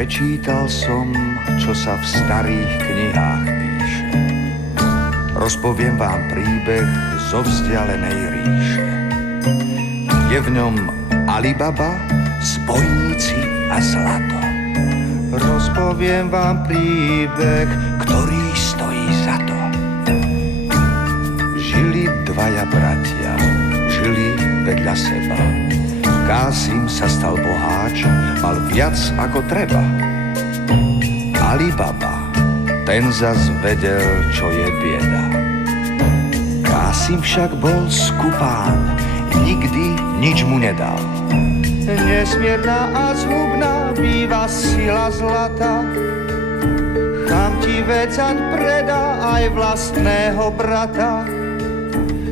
Prečítal som, čo sa v starých knihách píše. Rozpoviem vám príbeh zo vzdialenej ríše. Je v ňom Alibaba, zbojníci a zlato. Rozpoviem vám príbeh, ktorý stojí za to. Žili dvaja bratia, žili vedľa seba. Kásim sa stal boháč, mal viac ako treba. Alibaba, ten zas vedel, čo je bieda. Kásim však bol skupán, nikdy nič mu nedal. Nesmierna a zhubná býva sila zlata. Chám ti vecaň predá aj vlastného brata.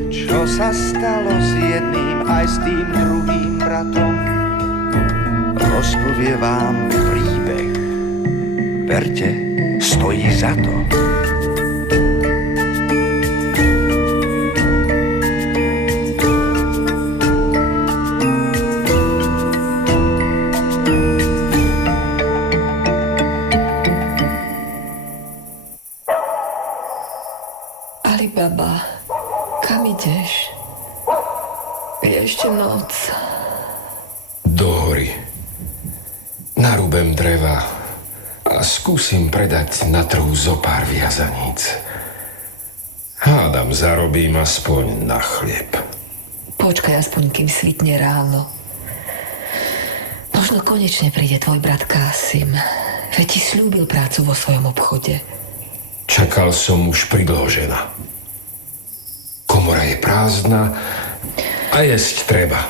Čo sa stalo s jedným aj s tým druhým bratom? Rozpovie vám príbeh. Verte, stojí za to. Alibaba, kam ideš? Je ešte noc. Do hory. Narúbem dreva a skúsim predať na trhu zo pár viazaníc. Hádam, zarobím aspoň na chlieb. Počkaj aspoň, kým svitne ráno. Možno konečne príde tvoj brat Kásim. Veď ti sľúbil prácu vo svojom obchode. Čakal som už pridlho, žena. Komora je prázdna a jesť treba.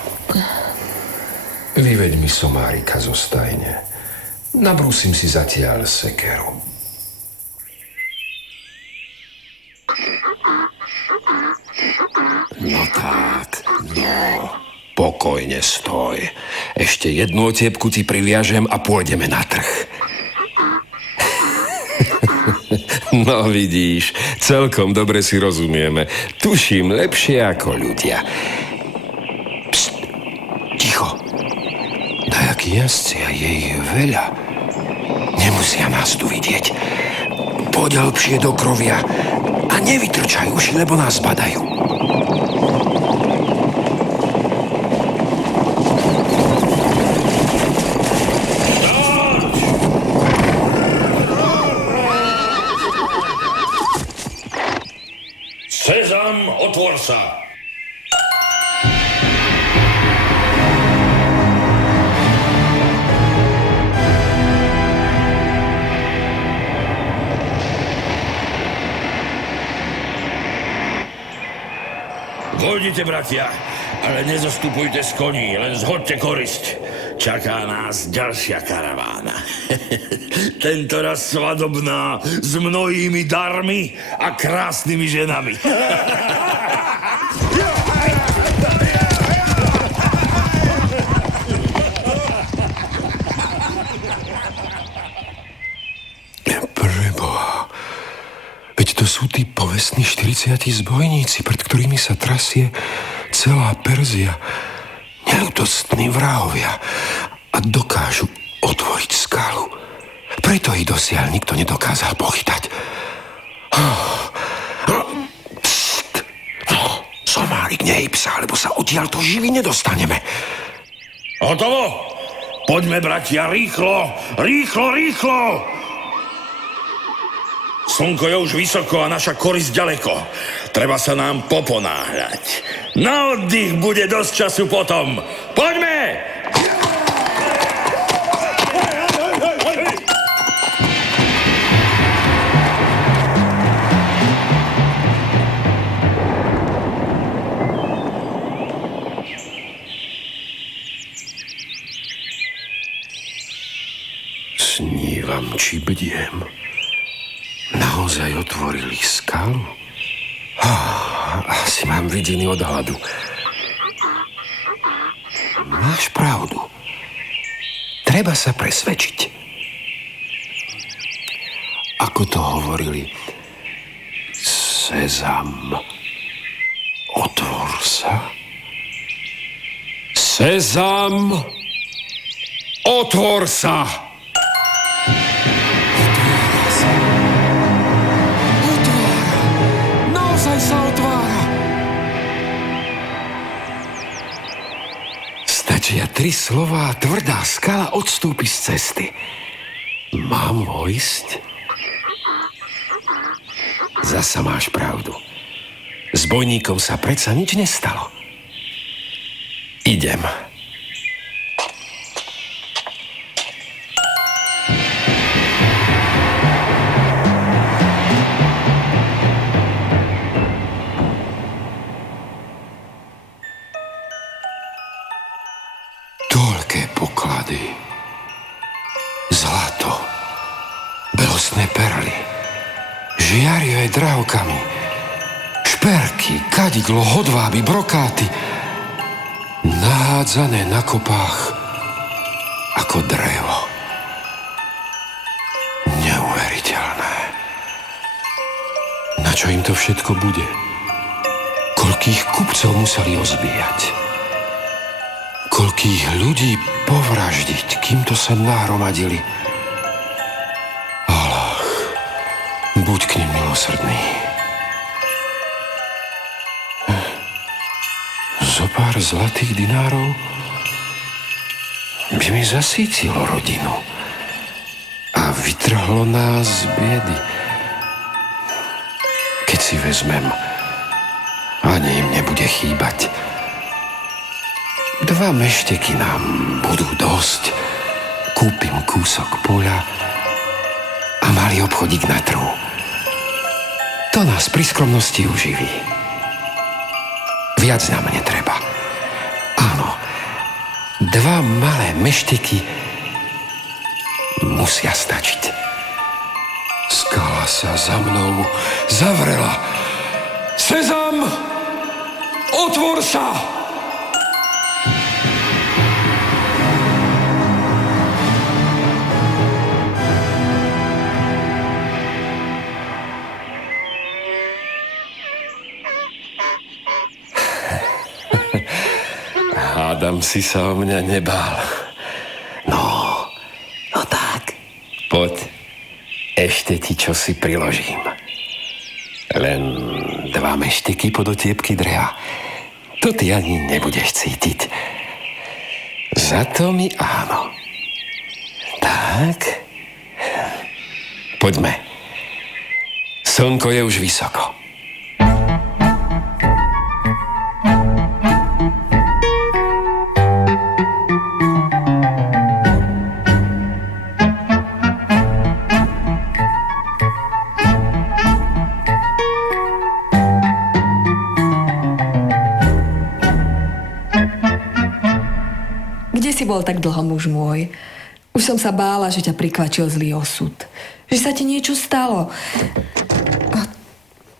Vyveď mi somárika zo stajne. Nabrúsim si zatiaľ sekeru. No tak, no. Pokojne stoj. Ešte jednu otiepku ti priviažem a pôjdeme na trh. No vidíš, celkom dobre si rozumieme. Tuším lepšie ako ľudia. Pst, ticho. Dajakí jazdci a je ich veľa. Nemusia nás tu vidieť. Poď hlbšie do krovia a nevytrčaj uši, lebo nás badajú. Sezam, otvor sa! Vojdite, bratia, ale nezostupujte z koní, len zhoďte korisť. Čaká nás ďalšia karavána. Tentoraz svadobná, s mnohými darmi a krásnymi ženami. Preboha, veď to sú tí povestní 40 zbojníci, pred ktorými sa trasie celá Perzia. Neľutostní vrahovia a dokážu otvoriť skalu. Preto ich dosiaľ nikto nedokázal pochytať. Pst! No, somárik, nehyb sa, lebo sa odtiaľto živý nedostaneme. Hotovo? Poďme, bratia, rýchlo, rýchlo, rýchlo! Slnko je už vysoko a naša korisť ďaleko. Treba sa nám poponáhľať. Na oddych bude dosť času potom. Poďme! Snívam, či bdiem. Naozaj otvorili skalu? Asi mám vidiny od hladu. Máš pravdu. Treba sa presvedčiť. Ako to hovorili? Sezam, otvor sa. Sezam, otvor sa. Stačia 3 slová, tvrdá skala odstúpi z cesty. Mám vojsť? Zasa máš pravdu. S bojníkom sa predsa nič nestalo. Idem. Toľké poklady. Zlato. Belostné perly. Žiarivé drahokamy. Šperky, kadidlo, hodváby, brokáty. Nahádzané na kopách ako drevo. Neuveriteľné. Na čo im to všetko bude? Koľkých kupcov museli ozbíjať? Koľkých ľudí povraždiť, kým to sa nahromadili? Allah, buď k nim milosrdný. Zopár zlatých dinárov by mi zasítilo rodinu a vytrhlo nás z biedy. Keď si vezmem, ani im nebude chýbať. 2 mešteky nám budú dosť. Kúpim kúsok poľa a malý obchodík na trhu. To nás pri skromnosti uživí. Viac nám netreba. Áno, 2 malé mešteky musia stačiť. Skala sa za mnou zavrela. Sezam! Otvor sa! Hádam si sa o mňa nebál. No tak. Poď, ešte ti čosi priložím. Len 2 mešteky pod otiepky dreva. To ty ani nebudeš cítiť. Za to mi áno. Tak. Poďme. Slnko je už vysoko. Kde si bol tak dlho, muž môj? Už som sa bála, že ťa prikvačil zlý osud. Že sa ti niečo stalo. A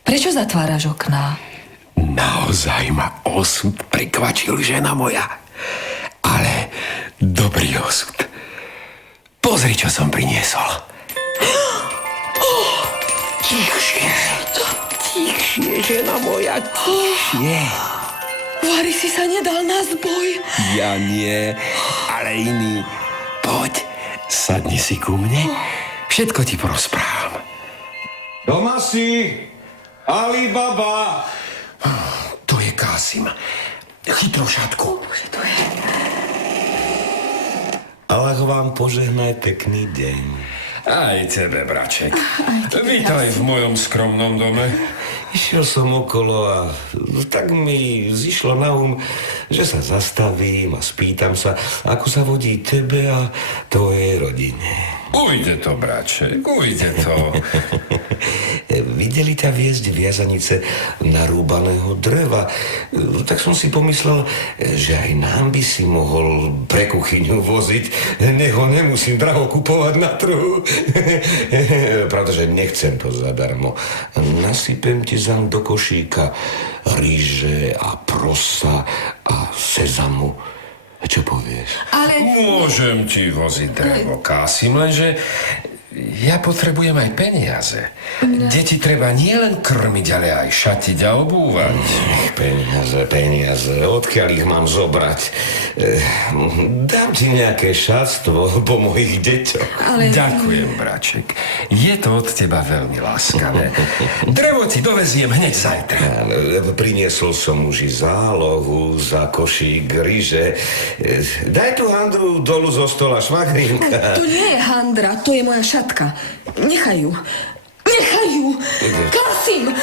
prečo zatváraš okná? Naozaj ma osud prikvačil, žena moja. Ale dobrý osud. Pozri, čo som priniesol. Tichšie. Tichšie, žena moja, tichšie. Vary si sa nedal na zboj. Ja nie, ale iný. Poď, sadni si ku mne. Všetko ti porozprávam. Doma si, Ali Baba. To je Kásim. Chytro šatku. Allah vám požehnaj pekný deň. Aj tebe, braček. Vítaj v mojom skromnom dome. Išiel som okolo a tak mi zišlo na že sa zastavím a spýtam sa, ako sa vodí tebe a tvojej rodine. Ujde to, braček, ujde to. Videli ťa viesť viazanice narúbaného dreva. Tak som si pomyslel, že aj nám by si mohol pre kuchyňu voziť. Nech ho nemusím draho kupovať na trhu. Pravda, že nechcem to zadarmo. Nasypem ti zam do košíka rýže a prosa a sezamu. Čo povieš? Ale... Môžem ti voziť drevo, Kásim, lenže Ja potrebujem aj peniaze. Deti treba nielen krmiť, ale aj šatiť a obúvať. Peniaze, odkiaľ ich mám zobrať? Dám ti nejaké šatstvo po mojich deťoch. Ale... Ďakujem, braček. Je to od teba veľmi láskavé. Drevo ti doveziem hneď zajtra. Priniesol som už i zálohu za košík ryže. Daj tú handru dolu zo stola, švagrinka. To nie je handra, to je moja šatka. Nechaj ju. Kasim!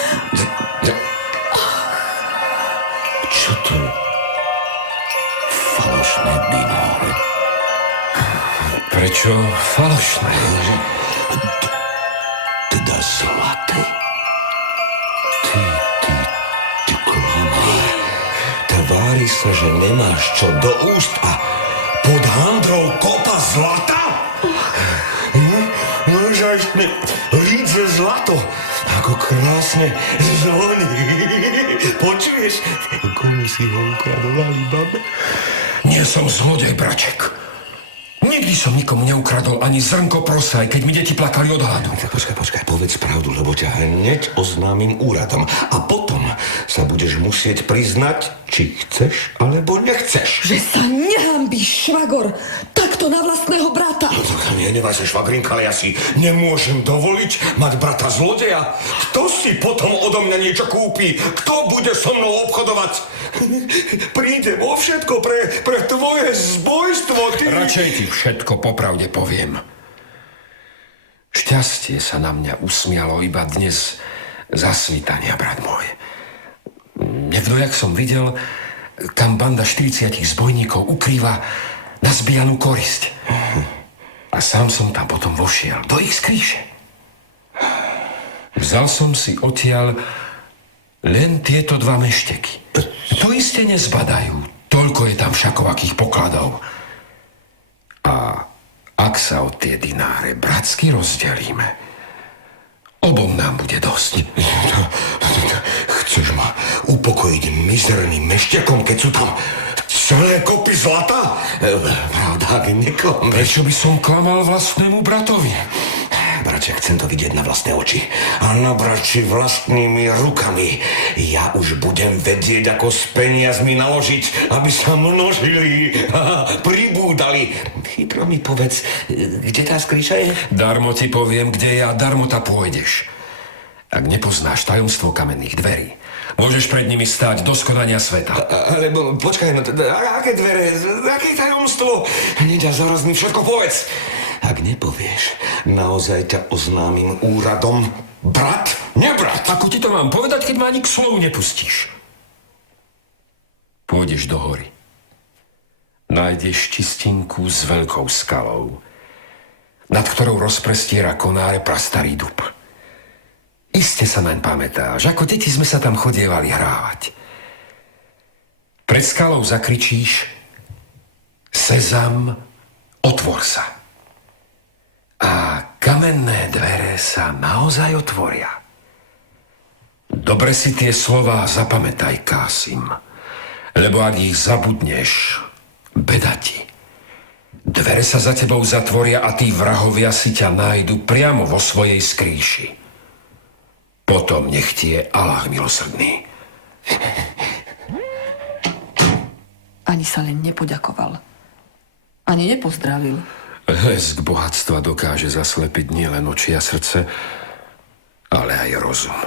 Čo to je? Falošné dináre. Prečo falošné? Teda zlaté. Ty klamár. Tvári sa, že nemáš čo do úst a pod handrou kopa zlata? Nožajstne lídze zlato, ako krásne zvoní. Počuješ? Komu si ho ukradovali, babe? Nie som zlodej, braček. Nikdy som nikomu neukradol ani zrnko prosa, aj keď mi deti plakali od hladu. Tak počkaj, povedz pravdu, lebo ťa hneď oznámim úradom. A potom sa budeš musieť priznať, či chceš, alebo nechceš. Že sa nehambíš, švagor, takto na vlastného brata. No tak nevaj sa, švagrinka, ale ja si nemôžem dovoliť mať brata zlodeja. Kto si potom odo mňa niečo kúpi? Kto bude so mnou obchodovať? Príde vo všetko pre tvoje zbojstvo, ty... Radšej ti všetko popravde poviem. Šťastie sa na mňa usmialo iba dnes za svitania, brat môj. Nevdojak som videl, kam banda 40 zbojníkov ukrýva nazbijanú korisť. A sám som tam potom vošiel do ich skríše. Vzal som si odtiaľ len tieto 2 mešteky. To iste nezbadajú, toľko je tam všakovakých pokladov. A ak sa o tie dináre bratsky rozdelíme, obom nám bude dosť. Chceš ma upokojiť mizerným mešťakom, keď sú tam celé kopy zlata? Pravda, ak neklame. Prečo by som klamal vlastnému bratovi? Bratia, chcem to vidieť na vlastné oči. A nabrať si vlastnými rukami. Ja už budem vedieť, ako s peniazmi naložiť, aby sa množili a pribúdali. Chytro mi povedz, kde tá skríša je? Darmo ti poviem, kde je a darmo ta pôjdeš. Ak nepoznáš tajomstvo kamenných dverí, môžeš pred nimi stáť do skonania sveta. Ale počkaj, no, aké dvere, aké tajomstvo? Hneď a zaraz mi všetko povedz. Ak nepovieš, naozaj ťa oznámim úradom. Brat, nebrat. Ako ti to mám povedať, keď ma ani k slovu nepustíš? Pôjdeš do hory. Nájdeš čistinku s veľkou skalou, nad ktorou rozprestiera konáre prastarý dub. Iste sa naň pamätáš, ako deti sme sa tam chodievali hrávať. Pred skalou zakričíš: Sezam, otvor sa. A kamenné dvere sa naozaj otvoria. Dobre si tie slová zapamätaj, Kásim, lebo ak ich zabudneš, beda ti. Dvere sa za tebou zatvoria a tí vrahovia si ťa nájdu priamo vo svojej skríši. Potom nech ti je Allah milosrdný. Ani sa len nepoďakoval. Ani nepozdravil. Lesk bohatstva dokáže zaslepiť nielen oči a srdce, ale aj rozum.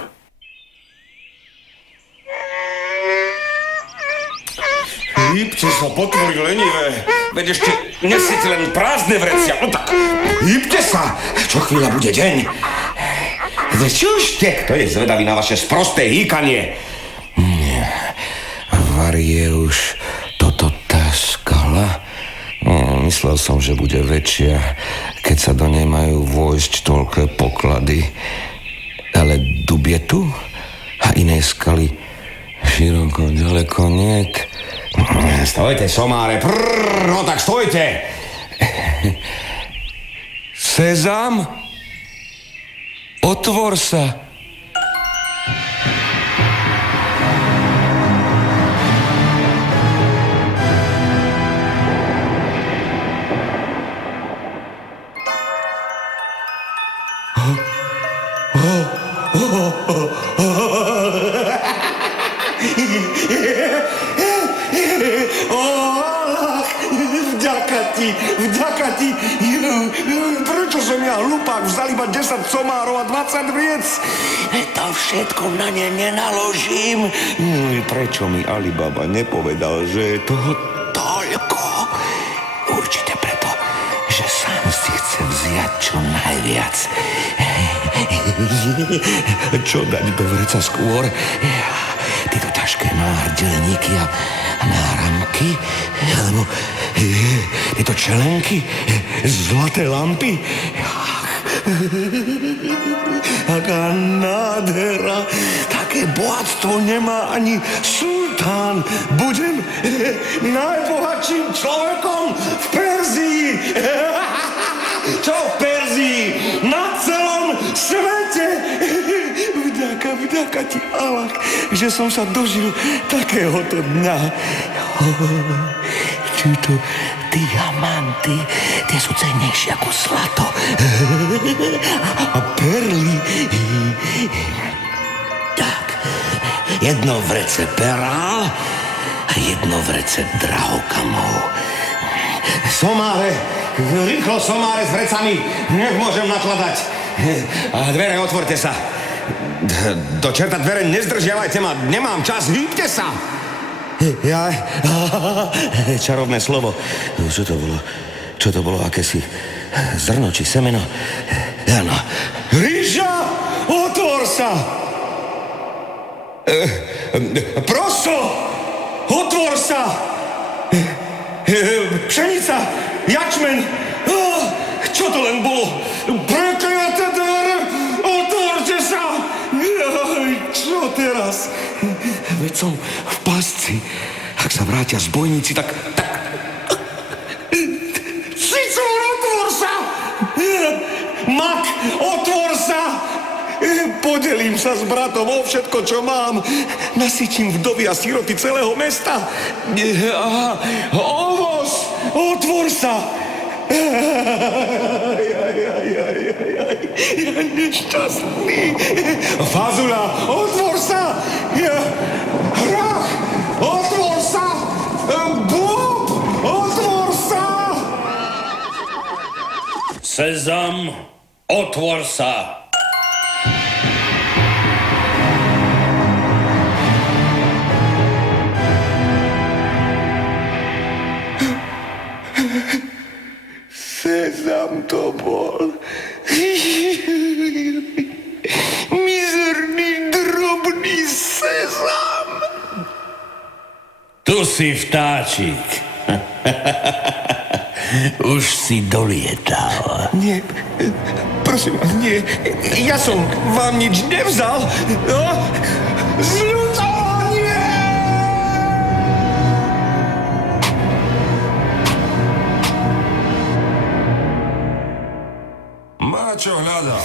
Hýbte sa, potvory lenivé. Veď ešte nesíte len prázdne vrecia. No tak, hýbte sa. Čo chvíľa bude deň. Veď čužte, kto je zvedavý na vaše sprosté hýkanie. Nie, var je už toto tá skala. Myslel som, že bude väčšia, keď sa do nej majú vojsť toľké poklady. Ale dub je tu a iné skaly široko, ďaleko niet. Stojte, somáre, no tak stojte. Sezam, otvor sa. vďaka ti. Prečo som ja hlupák vzal iba 10 somárov a 20 vriec? To všetko na ne nenaložím. Prečo mi Alibaba nepovedal, že je toho toľko? Určite preto, že sám si chce vziať čo najviac. Čo dať do vreca skôr? Tieto ťažké náhrdeníky a náramky? Alebo tieto čelenky? Zlaté lampy? Aká nádhera! Také bohatstvo nemá ani sultán. Budem najbohatším človekom v Perzii. Čo v Perzii? Na celom svete. Vďaka ti, Allah, že som sa dožil takéhoto dňa. Tieto diamanty, tie sú cennejšie ako zlato. A perly. Tak, jedno vrece perál a jedno vrece drahokamov. Somáre, rýchlo somáre s vrecami, nech môžem nakladať. A dvere otvorte sa. Do čerta dvere nezdržiavajte ma, nemám čas, hýbte sa. Ja... Čarovné slovo. Čo to bolo? Čo to bolo? Akési zrno či semeno? Áno. Ríša, otvor sa! Proso, otvor sa! Pšenica, jačmen, čo to len bolo? Prekliate dvere, otvorte sa! Čo teraz? Veď som v pasci. Ak sa vrátia zbojníci, tak... Sicor, otvor sa! Mak, otvor sa! Podelím sa s bratom o všetko, čo mám. Nasyčím vdovy a siroty celého mesta. Ovoz, otvor sa! Ja nešťastný. Fazula, otvor sa! Hrach, otvor sa! Bob, otvor sa! Sezam, otvor sa! Sezam to bol. Mizerný, drobný sezam. Tu si vtáčik. Už si dolietal. Nie, prosím, nie. Ja som vám nič nevzal. Zľutovanie! Má čo hľadal.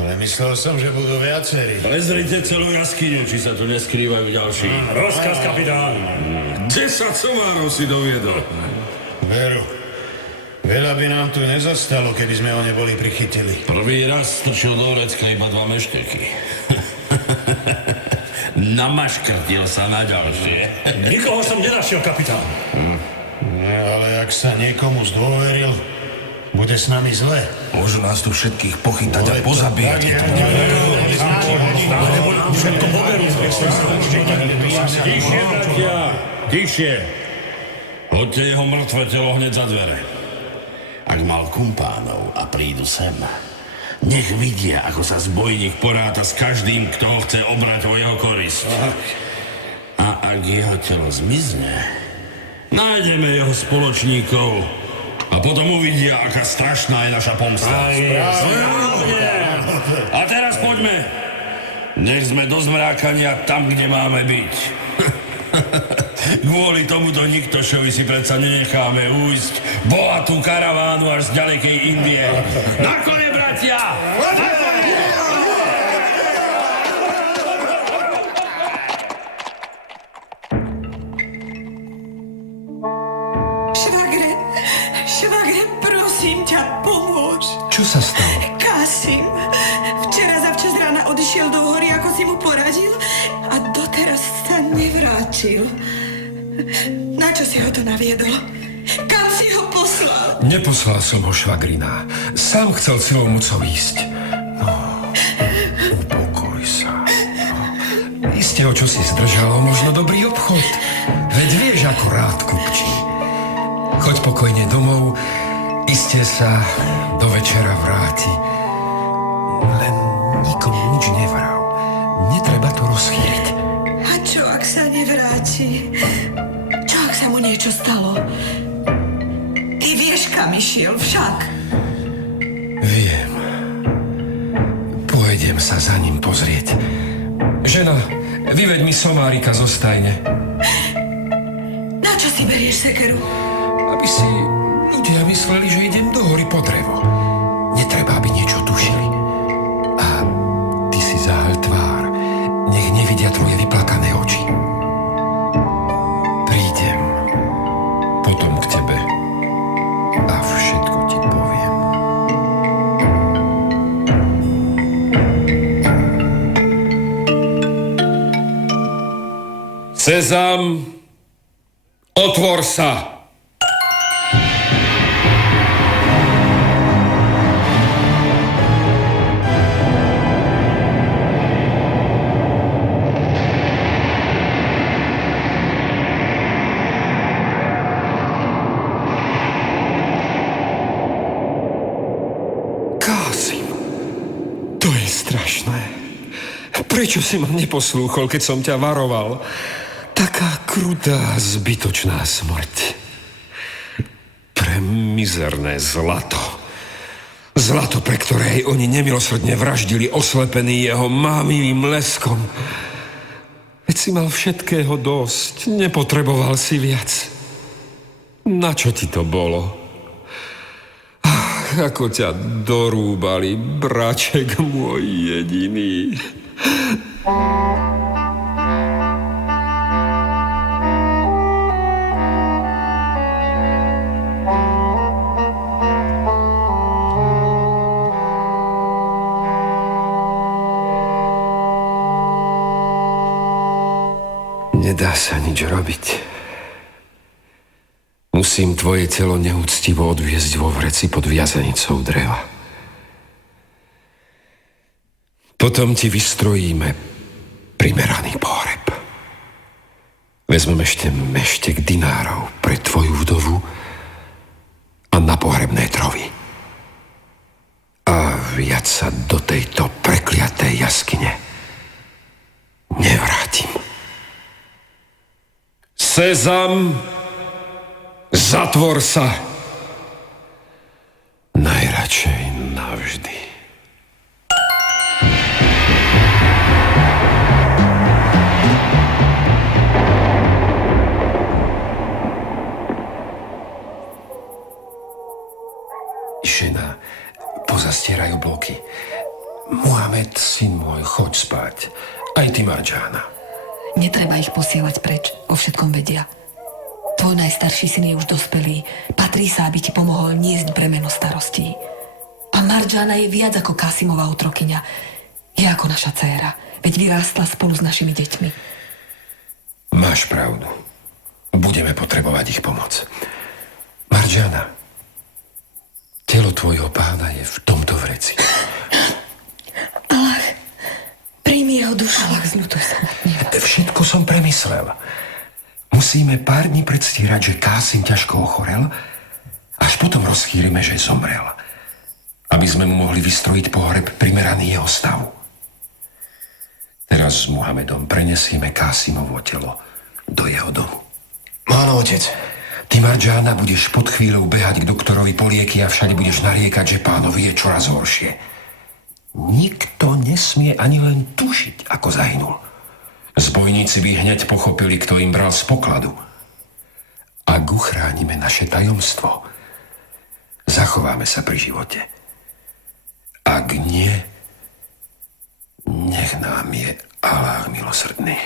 Ale myslel som, že budú viacerí. Prezrite celú jaskyňu, či sa tu neskrývajú ďalší. Rozkaz, kapitán. 10 somárov si doviedol. Veru, veľa by nám tu nezostalo, keby sme ho neboli prichytili. Prvý raz strčil do vrecka iba 2 mešteky. Namaškrtil sa na ďalšie. Nikoho som nenašiel, kapitán. No, ale ak sa niekomu zdôveril, bude s nami zle. Môžu nás tu všetkých pochytať a pozabíjať. Všetko poberú. Tišie, bratia, tišie. Hoďte jeho mŕtve telo hneď za dvere. Ak mal kumpánov a prídu sem, nech vidia, ako sa zbojník poráta s každým, kto ho chce obrať o jeho korisť. A ak jeho telo zmizne, nájdeme jeho spoločníkov a potom uvidia, aká strašná je naša pomsta. A teraz poďme. Nech sme do zmrákania tam, kde máme byť. Kvôli tomuto niktošovi si predsa nenecháme újsť bohatú karavánu až z ďalekej Indie. Na kone, bratia! Na kone! Švagre, prosím ťa, pomôž. Čo sa stalo? Kasim, včera zavčas rána odišiel do hory, ako si mu poradil, a doteraz sa nevrátil. Na čo si ho to naviedol? Kam si ho poslal? Neposlal som ho, švagrina. Sám chcel silou mocou ísť. No, upokoj sa. No. Isté ho čo si zdržalo, možno dobrý obchod. Veď vieš, ako rád kupčí. Choď pokojne domov, iste sa do večera vráti. Len nikomu nič nevrav. Netreba to rozchýliť. A čo, ak sa nevráti? Čo, ak sa mu niečo stalo? Ty vieš, kam išiel však. Viem. Pôjdem sa za ním pozrieť. Žena, vyveď mi somárika zo stajne. Na čo si berieš sekeru? Aby si ľudia mysleli, že idem do hory po drevo. Netreba, aby niečo tušili. A ty si zahaľ tvár. Nech nevidia tvoje vyplakané oči. Prídem potom k tebe a všetko ti poviem. Sezam, otvor sa! Kásim, to je strašné. Prečo si ma neposlúchol, keď som ťa varoval? Taká krutá, zbytočná smrť. Pre mizerné zlato. Zlato, pre ktoré oni nemilosrdne vraždili, oslepený jeho mámivým leskom. Veď si mal všetkého dosť, nepotreboval si viac. Na čo ti to bolo? Ach, ako ťa dorúbali, braček môj jediný. Nedá sa nič robiť. Musím tvoje telo neúctivo odviezť vo vreci pod viazanicou dreva. Potom ti vystrojíme primeraný pohreb. Vezmem ešte meštek dinárov pre tvoju vdovu a na pohrebné trovy. A viac sa do tejto prekliatej jaskyne nevrátim. Sezam, zatvor sa. Najradšej navždy. Žena, pozastieraj obloky. Muhamed, syn môj, choď spať. Aj ty, Marjana. Netreba ich posielať preč, o všetkom vedia. Tvoj najstarší syn je už dospelý. Patrí sa, aby ti pomohol niesť bremeno starostí. A Marjana je viac ako Kásimová otrokyňa. Je ako naša dcéra, veď vyrástla spolu s našimi deťmi. Máš pravdu. Budeme potrebovať ich pomoc. Marjana, telo tvojho pána je v tomto vreci. Allah, príjmi jeho dušu. Allah, zľutuj sa nad ním. Všetko som premyslel. Musíme pár dní predstírať, že Kásim ťažko ochorel, až potom rozchýrime, že zomrel. Aby sme mu mohli vystrojiť pohreb primeraný jeho stavu. Teraz s Muhamedom prenesieme Kásimovo telo do jeho domu. Áno, otec. Ty, Marjana, budeš pod chvíľou behať k doktorovi po lieky a všade budeš nariekať, že pánovi je čoraz horšie. Nikto nesmie ani len tušiť, ako zahynul. Zbojníci by hneď pochopili, kto im bral z pokladu. Ak uchránime naše tajomstvo, zachováme sa pri živote. Ak nie, nech nám je Allah milosrdný.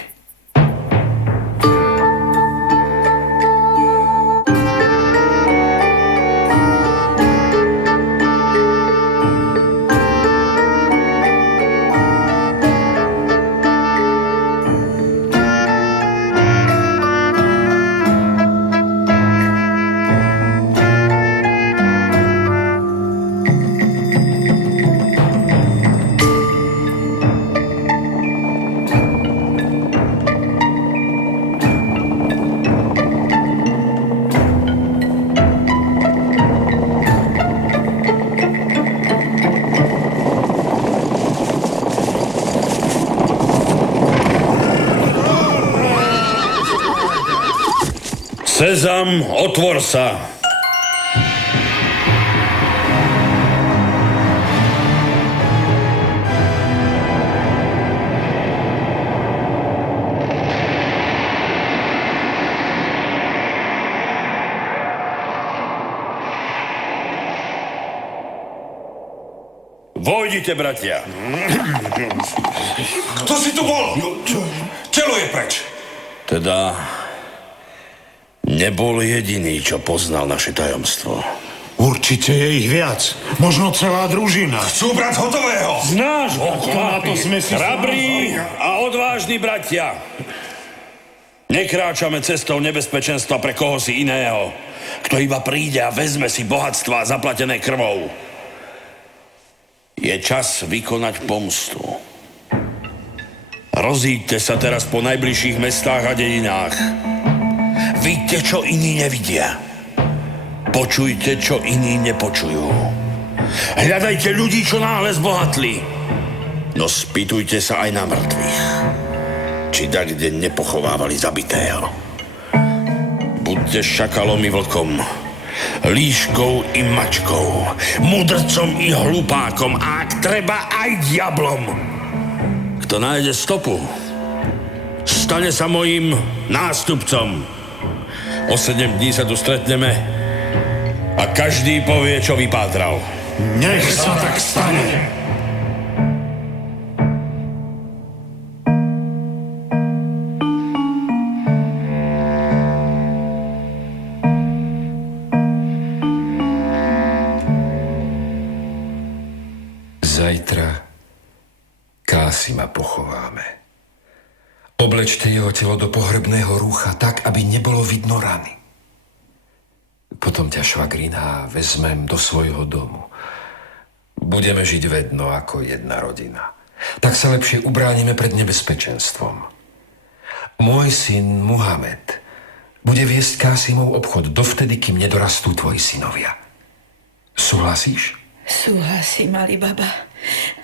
Sezam, otvor sa. Vojdite, bratia. Kto si tu bol? Telo je preč. Teda nebol jediný, čo poznal naše tajomstvo. Určite je ich viac. Možno celá družina. Chcú brať hotového. Znáš, na to sme si hrabrí a odvážni bratia. Nekráčame cestou nebezpečenstva pre koho si iného, kto iba príde a vezme si bohatstva zaplatené krvou. Je čas vykonať pomstu. Rozíďte sa teraz po najbližších mestách a dedinách. Vidíte, čo iní nevidia. Počujte, čo iní nepočujú. Hľadajte ľudí, čo náhle zbohatli. No spýtujte sa aj na mŕtvych. Či tak, kde nepochovávali zabitého. Buďte šakalom i vlkom, líškou i mačkou, mudrcom i hlupákom a ak treba aj diablom. Kto nájde stopu, stane sa mojím nástupcom. O 7 dní sa tu stretneme a každý povie, čo vypátral. Nech sa tak stane. Zajtra Kásima pochováme. Oblečte jeho telo do pohrebného rúcha tak, aby nebolo vidno rany. Potom ťa, švagrina, vezmem do svojho domu. Budeme žiť vedno ako jedna rodina. Tak sa lepšie ubránime pred nebezpečenstvom. Môj syn Muhamed bude viesť Kásimov obchod dovtedy, kým nedorastú tvoji synovia. Súhlasíš? Súhlasím, malý baba.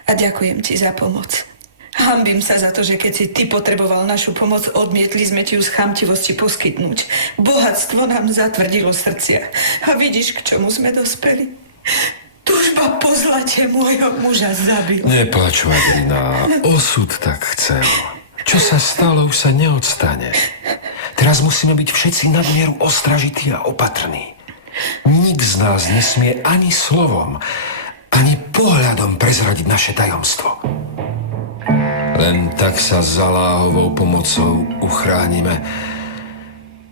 A ďakujem ti za pomoc. Hanbím sa za to, že keď si ty potreboval našu pomoc, odmietli sme ti ju z chamtivosti poskytnúť. Bohatstvo nám zatvrdilo srdcia. A vidíš, k čomu sme dospeli? Túžba po zlate môjho muža zabil. Neplač, Vagrina. Osud tak chcel. Čo sa stalo, už sa neodstane. Teraz musíme byť všetci nadmieru ostražití a opatrní. Nik z nás nesmie ani slovom, ani pohľadom prezradiť naše tajomstvo. Len tak sa za Láhovou pomocou uchránime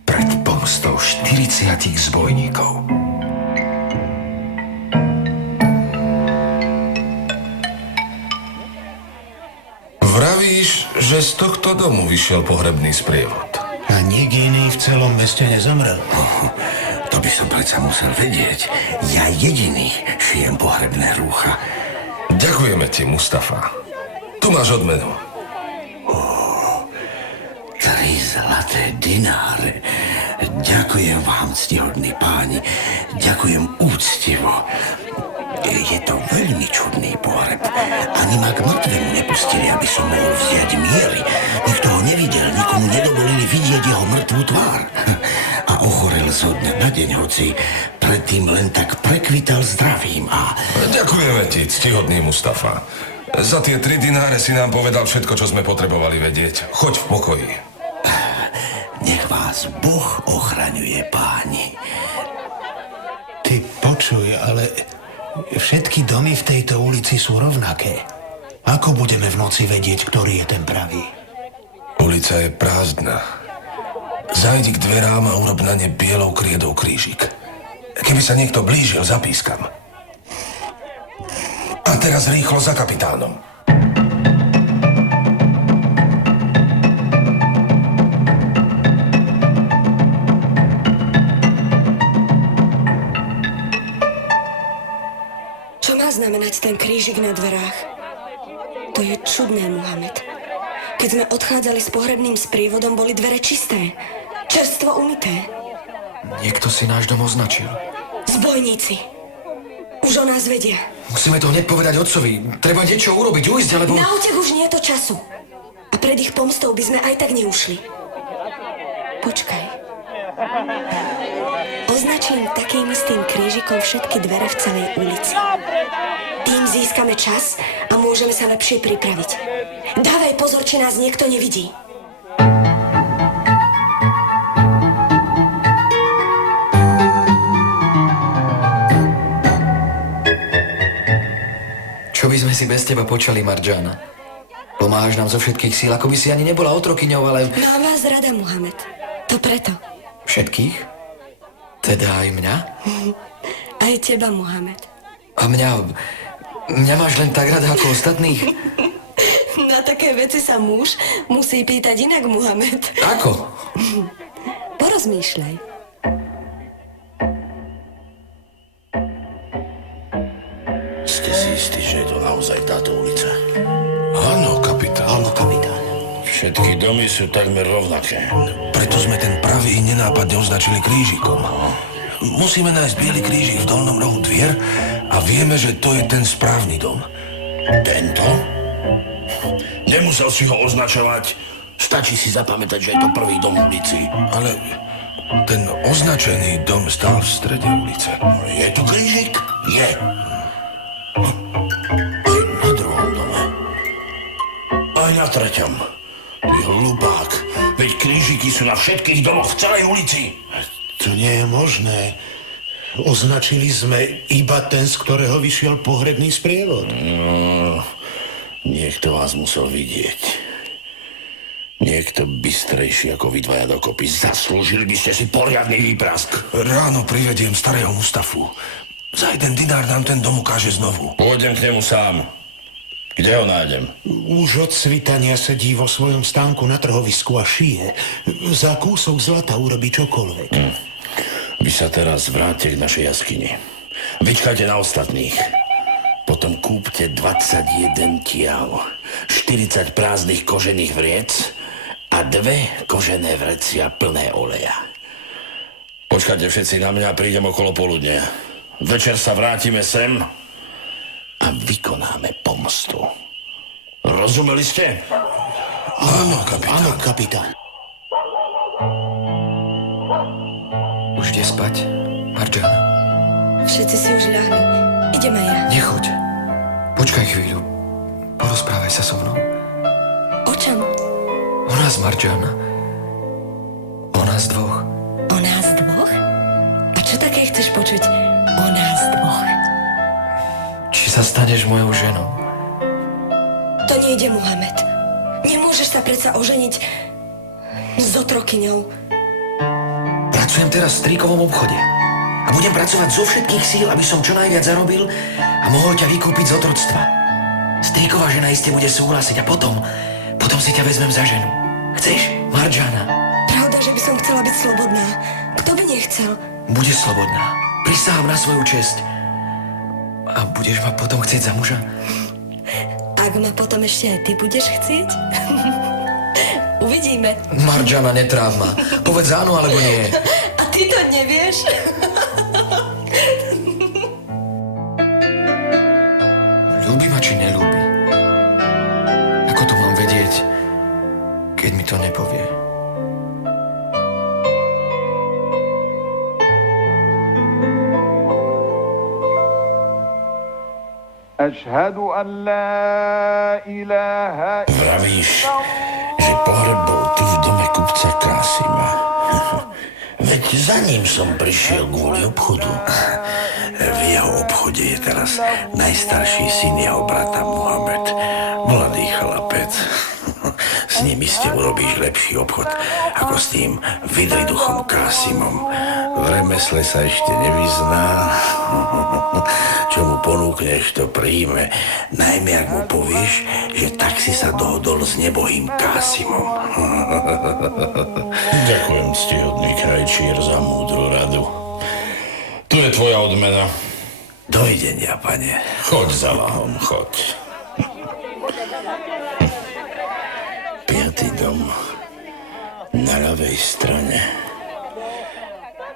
pred pomstou 40 zbojníkov. Vravíš, že z tohto domu vyšiel pohrebný sprievod. A nik iný v celom meste nezomrel. To by som predsa musel vedieť. Ja jediný šijem pohrebné rúcha. Ďakujeme ti, Mustafa. Tu máš odmenu. 3 zlaté dináre. Ďakujem vám, ctihodní páni. Ďakujem úctivo. Je to veľmi čudný pohreb. Ani ma k mŕtvemu nepustili, aby som mohol vziať miery. Nikto ho nevidel, nikomu nedovolili vidieť jeho mŕtvú tvár. A ochorel zo dňa na deň, hoci predtým len tak prekvital zdravím a... Ďakujeme ti, ctihodný Mustafa. Za tie 3 dináre si nám povedal všetko, čo sme potrebovali vedieť. Choď v pokoji. Nech vás Boh ochraňuje, páni. Ty počuj, ale všetky domy v tejto ulici sú rovnaké. Ako budeme v noci vedieť, ktorý je ten pravý? Ulica je prázdna. Zajdi k dverám a urob na ne bielou kriedou krížik. Keby sa niekto blížil, zapískam. A teraz rýchlo za kapitánom. Čo má znamenať ten krížik na dverách? To je čudné, Muhamed. Keď sme odchádzali s pohrebným sprievodom, boli dvere čisté, čerstvo umyté. Niekto si náš dom označil. Zbojníci. Už o nás vedia. Musíme to hneď povedať otcovi. Treba niečo urobiť, ujsť, alebo... Na útek už nie je to času. A pred ich pomstou by sme aj tak neušli. Počkaj. Označím takým istým krížikom všetky dvere v celej ulici. Tým získame čas a môžeme sa lepšie pripraviť. Dávaj pozor, či nás niekto nevidí. Čo by sme si bez teba počali, Marjana? Pomáhaš nám zo všetkých síl, ako by si ani nebola otrokyňou, ale... Mám vás rada, Muhamed. To preto. Všetkých? Teda aj mňa? Aj teba, Muhamed. A mňa máš len tak rada ako ostatných? Na také veci sa muž musí pýtať inak, Muhamed. Ako? Porozmýšľaj. Ste si istí, že je to naozaj táto ulica? Áno, kapitán. Áno, kapitán. Všetky domy sú takmer rovnaké. Preto sme ten pravý nenápadne označili krížikom. Musíme nájsť biely krížik v dolnom rohu dvier a vieme, že to je ten správny dom. Tento? Nemusel si ho označovať. Stačí si zapamätať, že je to prvý dom v ulici. Ale ten označený dom stál v strede ulice. Je tu krížik? Je. Aj na druhom dome. Aj na treťom. Ty hlupák. Veď krížiky sú na všetkých domoch v celej ulici. To nie je možné. Označili sme iba ten, z ktorého vyšiel pohrebný sprievod. No, niekto vás musel vidieť. Niekto bystrejší ako vy dvaja dokopy. Zaslúžili by ste si poriadny výprask. Ráno privediem starého Mustafu. Za 1 dinár nám ten dom ukáže znovu. Pôjdem k nemu sám. Kde ho nájdem? Už od svitania sedí vo svojom stánku na trhovisku a šije. Za kúsok zlata urobí čokoľvek. Vy sa teraz vráťte k našej jaskyni. Vyčkajte na ostatných. Potom kúpte 21 tiaľ, 40 prázdnych kožených vriec a 2 kožené vrecia plné oleja. Počkajte všetci na mňa, prídem okolo poludne. Večer sa vrátime sem a vykonáme pomstu. Rozumeli ste? Áno, kapitán. Áno, kapitán. Už ide spať, Marjana? Všetci si už ľahli. Idem aj ja. Nechoď. Počkaj chvíľu. Porozprávaj sa so mnou. O čom? O nás, Marjana. O nás dvoch. O nás dvoch? A čo také chceš počuť o nás dvoch? Či sa staneš mojou ženou? To nejde, Muhamed. Nemôžeš sa predsa oženiť s otrokyňou. Pracujem teraz v strýkovom obchode. A budem pracovať zo všetkých síl, aby som čo najviac zarobil a mohol ťa vykúpiť z otroctva. Strýková žena iste bude súhlasiť a potom si ťa vezmem za ženu. Chceš, Marjana? Pravda, že by som chcela byť slobodná. Kto by nechcel? Budeš slobodná. Prisahám na svoju česť. A budeš ma potom chcieť za muža? Ak ma potom ešte aj ty budeš chcieť? Uvidíme. Marjana, netráv ma. Povedz áno alebo nie. A ty to nevieš? Ľúbi ma či neľúbi? Ako to mám vedieť, keď mi to nepovie? أشهد أن لا إله Vravíš, že pohreb bol tu v dome kupca Kásima. Veď za ním som prišiel kvôli obchodu. V jeho obchode je teraz najstarší syn jeho brata Muhamed. Mladý chlapec. S ním iste urobíš lepší obchod ako s tým vydriduchom Kásimom. V remesle sa ešte nevyzná. Čo mu ponúkneš, to príjme. Najmä, ak mu povieš, že tak si sa dohodol s nebohým Kásimom. Ďakujem, ctihodný krajčír, za múdru radu. Tu je tvoja odmena. Dovidenia, pane. Choď za lahom, choď. 5. dom na ľavej strane.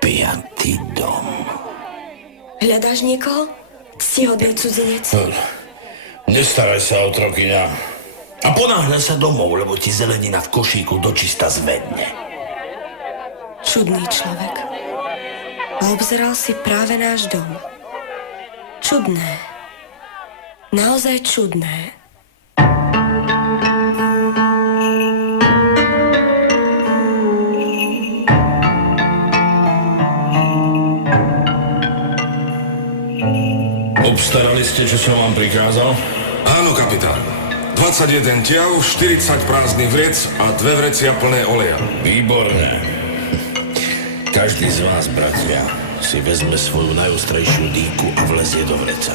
5. dom. Hľadáš niekoho? Ctihodný cudzinec. Nestaraj sa, otrokyňa. A ponáhľaj sa domov, lebo ti zelenina v košíku dočista zvedne. Čudný človek. Obzeral si práve náš dom. Čudné. Naozaj čudné. Obstarali ste, čo som vám prikázal? Áno, kapitán. 21 ťav, 40 prázdnych vrec a 2 vrecia plné oleja. Výborné. Každý z vás, bratia, si vezme svoju najostrejšiu dýku a vlezie do vreca.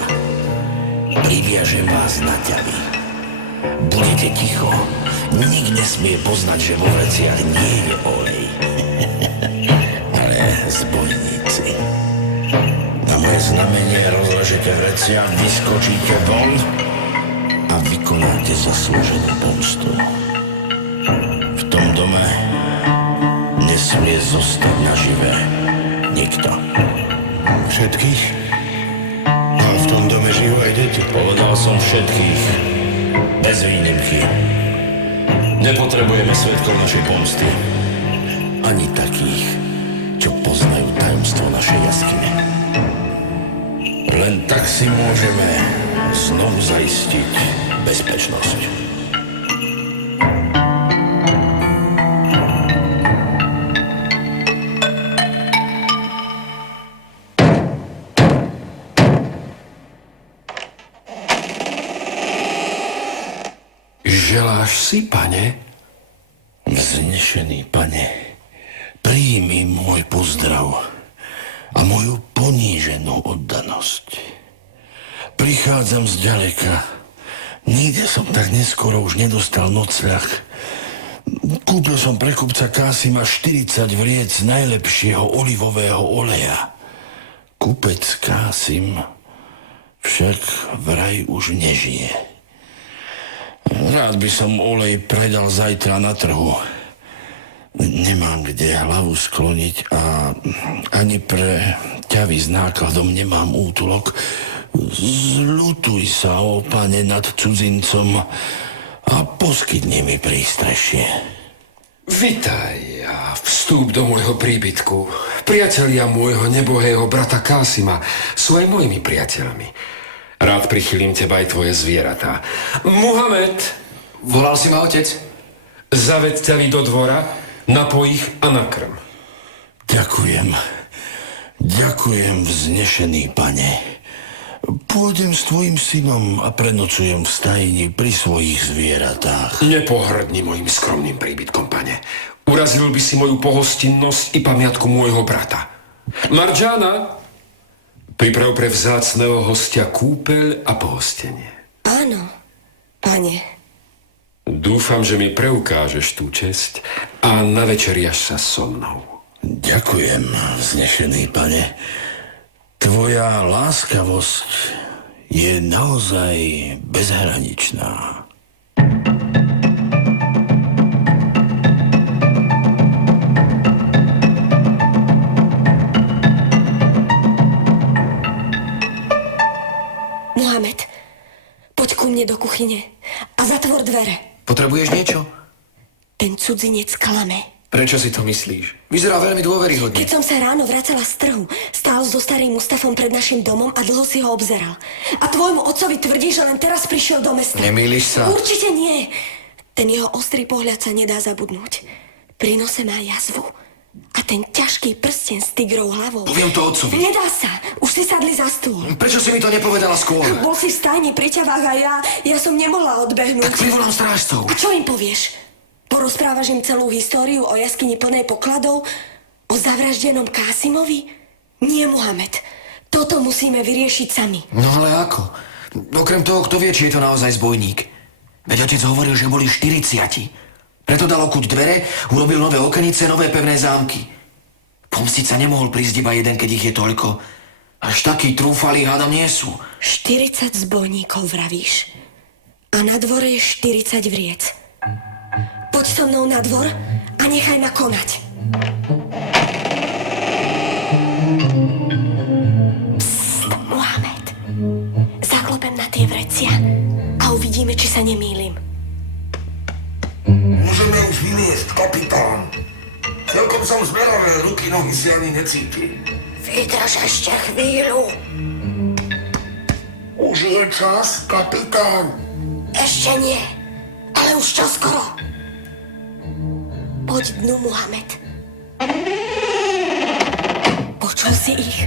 Priviažem vás na ťavy. Budete ticho. Nik nesmie poznať, že vo vreciach nie je olej. Ale zbojníci. Na moje znamenie rozležete vrecia, vyskočíte von a vykonáte zaslúženú pomstu. V tom dome nesmie zostať nažive nikto. Všetkých? A v tom dome žijú aj deti. Povedal som všetkých, bez výnimky. Nepotrebujeme svedkov našej pomsty. Ani takých, čo poznajú tajomstvo našej jaskyne. Len tak si môžeme znovu zaistiť bezpečnosť. Želáš si, pane? Vznešený pane, príjmi môj pozdrav a moju poníženú oddanosť. Prichádzam zďaleka. Nikde som tak neskoro už nedostal nocľah. Kúpil som pre kupca Kásima 40 vriec najlepšieho olivového oleja. Kupec Kásim však vraj už nežije. Rád by som olej predal zajtra na trhu. Nemám kde hlavu skloniť a ani pre ťavy s nákladom nemám útulok. Zľutuj sa, ó pane, nad cudzincom a poskytni mi prístrešie. Vitaj a vstúp do môjho príbytku. Priatelia môjho nebohého brata Kásima sú aj mojimi priateľmi. Rád prichylím teba aj tvoje zvieratá. Muhamed! Volal si ma otec? Zaved ťavy do dvora, napoj ich a nakrm. Ďakujem. Ďakujem, vznešený pane. Pôjdem s tvojim synom a prenocujem v stajni pri svojich zvieratách. Nepohrdni mojim skromným príbytkom, pane. Urazil by si moju pohostinnosť i pamiatku môjho brata. Marjana, priprav pre vzácneho hostia kúpeľ a pohostenie. Áno, pane. Dúfam, že mi preukážeš tú česť a navečeriaš sa so mnou. Ďakujem, vznešený pane. Tvoja láskavosť je naozaj bezhraničná. Mohamed, poď ku mne do kuchyne a zatvor dvere. Potrebuješ niečo? Ten cudzinec klame. Prečo si to myslíš? Vyzerá veľmi dôveryhodne. Keď som sa ráno vracala z trhu, stál so starým Mustafom pred našim domom a dlho si ho obzeral. A tvojmu otcovi tvrdí, že len teraz prišiel do mesta. Nemýliš sa? Určite nie. Ten jeho ostrý pohľad sa nedá zabudnúť. Pri nose má jazvu. A ten ťažký prsten s tigrou hlavou. Poviem to otcovi. Nedá sa. Už si sadli za stôl. Prečo si mi to nepovedala skôr? Bol si v stajni pri ťavách a ja som nemohla odbehnúť. Tak privolám strážcov. A čo im povieš? Porozprávaš im celú históriu o jaskyni plnej pokladov? O zavraždenom Kásimovi? Nie, Mohamed. Toto musíme vyriešiť sami. No ale ako? Okrem toho, kto vie, či je to naozaj zbojník. Veď otec hovoril, že boli 40. Preto dal okuť dvere, urobil nové okenice, nové pevné zámky. Pomstiť sa nemohol prísť iba jeden, keď ich je toľko. Až takí trúfali, hádam, nie sú. 40 zbojníkov, vravíš. A na dvore je 40 vriec. Poď so mnou na dvor a nechaj ma konať. Psst, Mohamed. Zaklopem na tie vrecia a uvidíme, či sa nemýlim. Môžeme už vyliesť, kapitán. Celkom som zveravý, ruky, nohy si ani necíti. Vydrž ešte chvíľu. Už je čas, kapitán. Ešte nie, ale už čoskoro. Poď dnu, Muhamed. Počul si ich?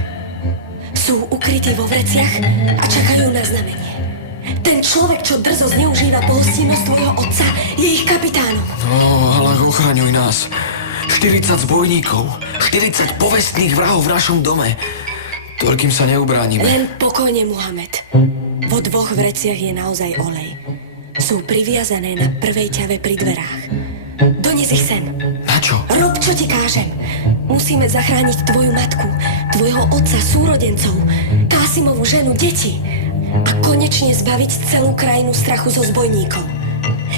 Sú ukrytí vo vreciach a čakajú na znamenie. Ten človek, čo drzo zneužíva pohostinnosť tvojho otca, je ich kapitánom. No, ale ochraňuj nás. 40 zbojníkov, 40 povestných vrahov v našom dome. Toľkým sa neubránime. Len pokojne, Muhamed. Vo 2 vreciach je naozaj olej. Sú priviazané na prvej ťave pri dverách. Dones ich sem. Na čo? Rob, čo ti kážem. Musíme zachrániť tvoju matku, tvojho otca, súrodencov, Kásimovu ženu, deti a konečne zbaviť celú krajinu strachu zo zbojníkov.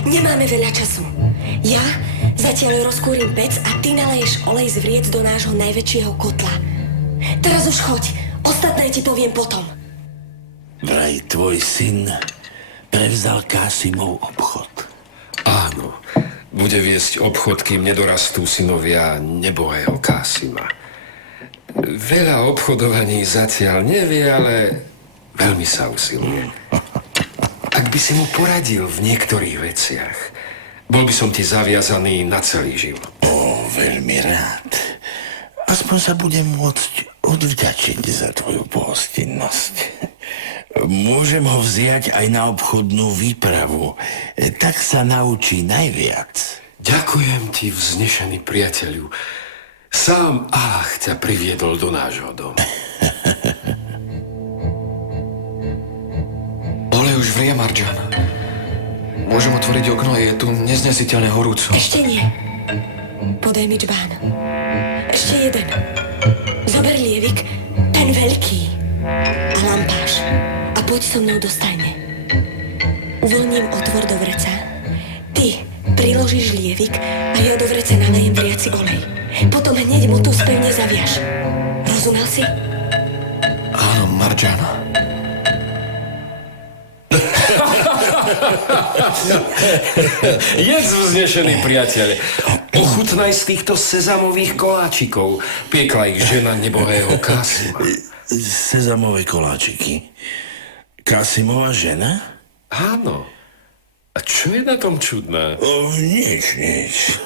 Nemáme veľa času. Ja zatiaľ rozkúrim pec a ty naleješ olej z vriec do nášho najväčšieho kotla. Teraz už choď, ostatné ti poviem potom. Vraj tvoj syn prevzal Kásimov obchod. Áno, bude viesť obchod, kým nedorastú synovia nebohého Kásima. Veľa obchodovaní zatiaľ nevie, ale veľmi sa usiluje. Ak by si mu poradil v niektorých veciach, bol by som ti zaviazaný na celý život. Veľmi rád. Aspoň sa budem môcť odvďačiť za tvoju pohostinnosť. Môžem ho vziať aj na obchodnú výpravu. Tak sa naučí najviac. Ďakujem ti, vznešený priateľu. Sám Allah ťa priviedol do nášho domu. Olej už vrie, Marjan. Môžem otvoriť okno, je tu neznesiteľne horúco. Ešte nie. Podaj mi džbán. Ešte jeden. Zober lievik, ten veľký. A lampáš. A poď so mnou do stajne. Uvoľním otvor do vreca. Ty priložíš lievik a ja do vreca nalejem vriaci olej. Potom hneď motus pevne zaviaš. Rozumel si? Áno, Marjan. Jedz, vznešený priateľ. Ochutnaj z týchto sezamových koláčikov. Piekla ich žena nebohého Kásima. Sezamové koláčiky. Kásimova žena? Áno. A čo je na tom čudné? Nič.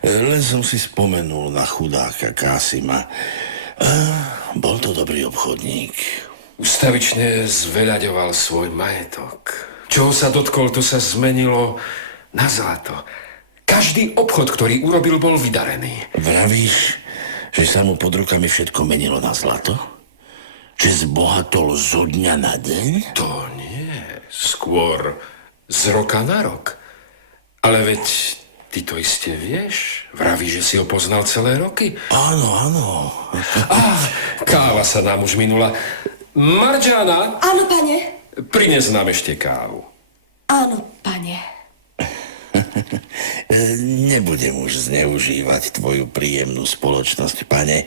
Len som si spomenul na chudáka Kásima. Bol to dobrý obchodník. Ustavične zveľaďoval svoj majetok. Čoho sa dotkol, to sa zmenilo na zlato. Každý obchod, ktorý urobil, bol vydarený. Vravíš, že sa mu pod rukami všetko menilo na zlato? Že zbohatol zo dňa na deň? To nie. Skôr z roka na rok. Ale veď ty to iste vieš. Vravíš, že si ho poznal celé roky. Áno. Káva sa nám už minula. Marjana, Áno, pane. prines nám ešte kávu. Áno, pane. Nebudem už zneužívať tvoju príjemnú spoločnosť, pane.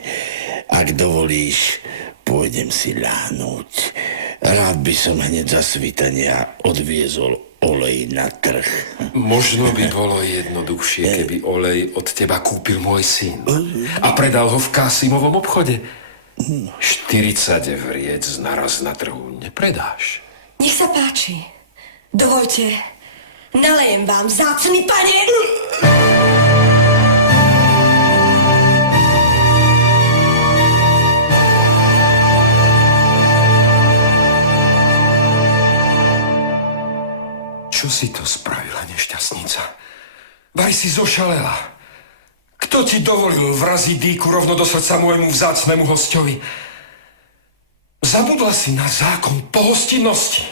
Ak dovolíš, pôjdem si ľahnúť. Rád by som hneď za svitania odviezol olej na trh. Možno by bolo jednoduchšie, keby olej od teba kúpil môj syn a predal ho v Kásimovom obchode. 40 vriec naraz na trhu nepredáš. Nech sa páči. Dovoľte, nalejem vám, vzácny pane. Čo si to spravila, nešťastnica? Vaj si zošalela. Kto ti dovolil vraziť dýku rovno do srdca môjmu vzácnemu hosťovi? Zabudla si na zákon pohostinnosti.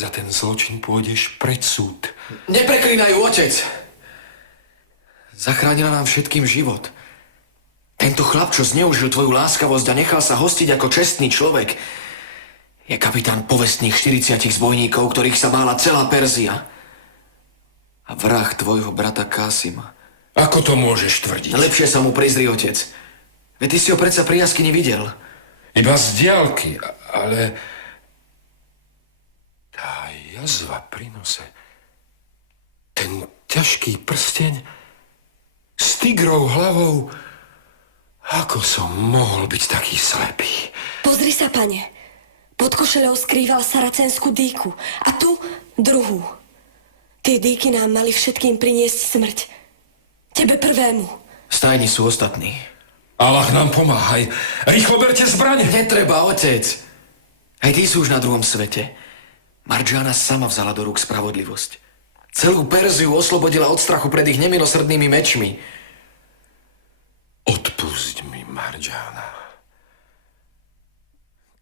Za ten zločin pôjdeš pred súd. Nepreklínaj, otec! Zachránila nám všetkým život. Tento chlap, čo zneužil tvoju láskavosť a nechal sa hostiť ako čestný človek, je kapitán povestných 40 zbojníkov, ktorých sa bála celá Perzia. A vrah tvojho brata Kásima. Ako to môžeš tvrdiť? Lepšie sa mu prizri, otec. Veď ty si ho predsa pri jaskyni videl. Iba z diaľky, ale tá jazva pri nose, ten ťažký prsteň s tigrou hlavou, Ako som mohol byť taký slepý? Pozri sa, pane. Pod košeľou skrýval saracenskú dýku a tu druhú. Tie dýky nám mali všetkým priniesť smrť. Tebe prvému. Stajni sú ostatní. Allah nám pomáhaj. Rýchlo berte zbraň. Netreba, otec. Aj tí sú už na druhom svete. Marjana sama vzala do rúk spravodlivosť. Celú Perziu oslobodila od strachu pred ich nemilosrdnými mečmi. Odpusť mi, Marjana.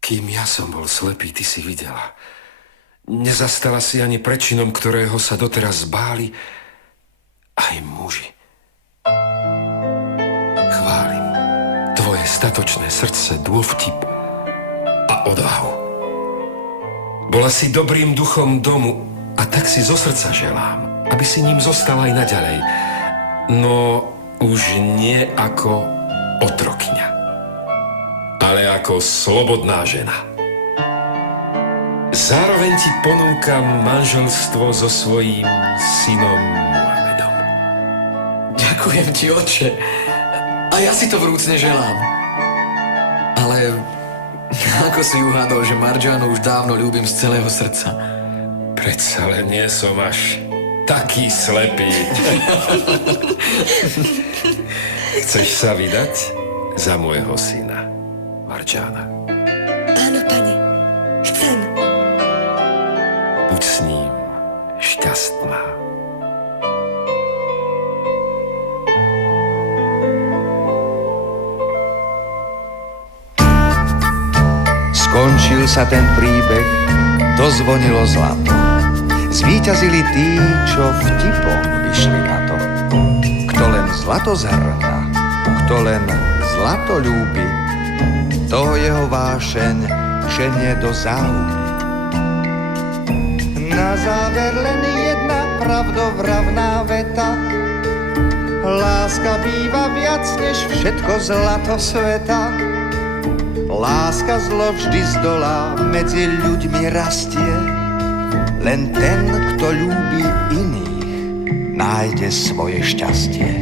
Kým ja som bol slepý, ty si videla. Nezastala si ani prečinom, ktorého sa doteraz báli aj muži. Chválim tvoje statočné srdce, dôvtip a odvahu. Bola si dobrým duchom domu a tak si zo srdca želám, aby si ním zostala aj naďalej. No už nie ako otrokňa, ale ako slobodná žena. Zároveň ti ponúkam manželstvo so svojím synom Muhamedom. Ďakujem ti, otče. A ja si to vrúcne želám. Ale ako si uhádol, že Marjanu už dávno ľúbim z celého srdca? Predsa len nie som až taký slepý. Chceš sa vydať za môjho syna, Marjana? Áno, pane. Chcem. Buď s ním šťastná. Skončil sa ten príbeh, dozvonilo zlato. Zvíťazili tí, čo vtipom vyšli na to. Kto len zlato zhrňa, kto len zlato ľúbi, toho jeho vášeň ženie do záhuby. Na záver len jedna pravdovravná veta. Láska býva viac než všetko zlato sveta. Láska zlo vždy zdolá, medzi ľuďmi rastie. Len ten, kto ľúbi iných, nájde svoje šťastie.